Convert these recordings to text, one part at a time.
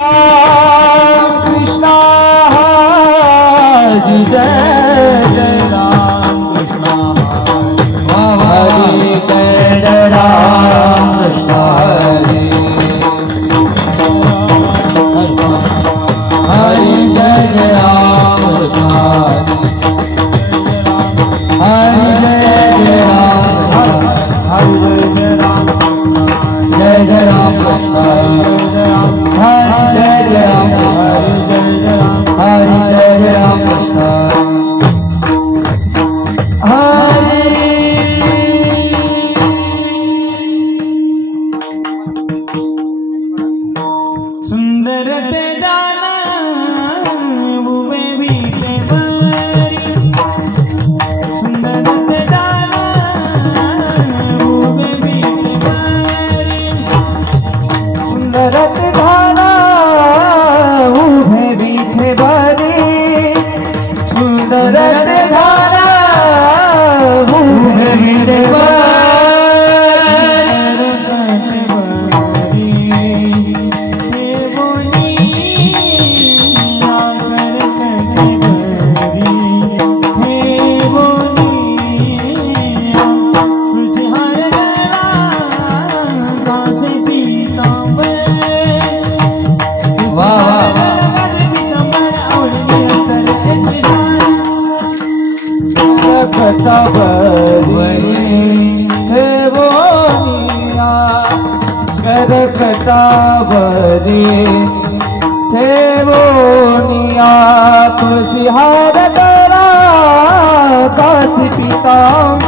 Krishna, Jai Jai. अंदर ते ભરે હેવો નિયા સિહાર તરા કાશ પિતા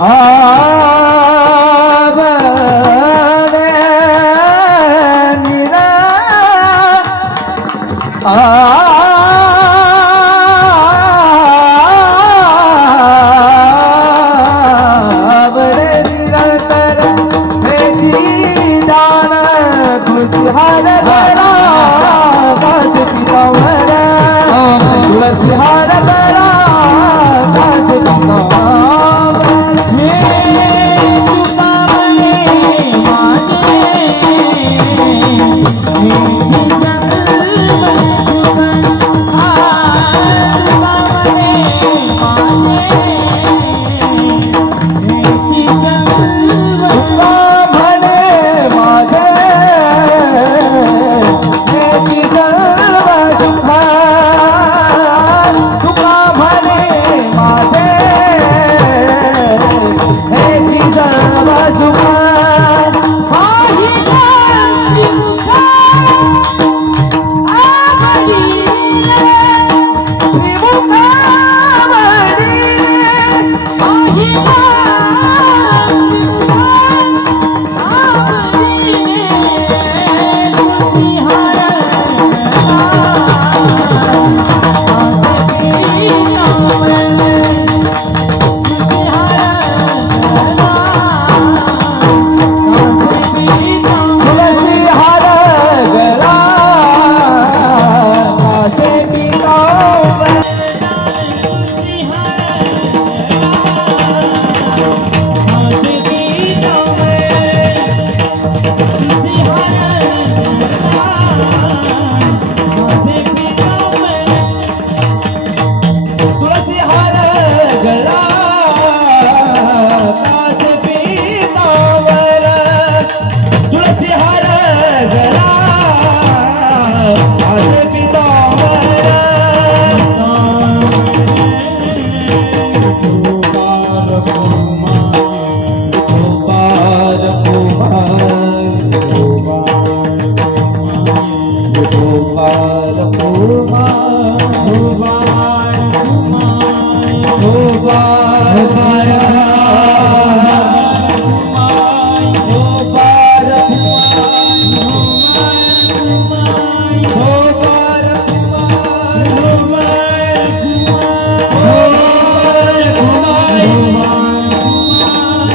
Ah, ah, ah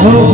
Oh,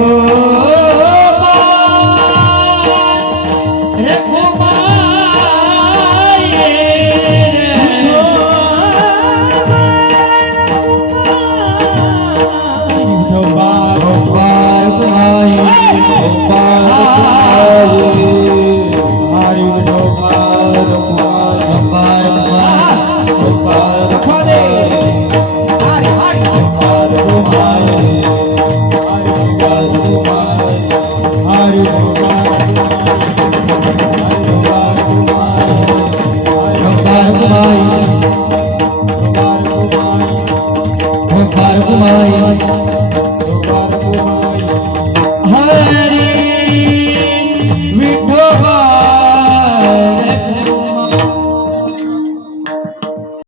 મારો માય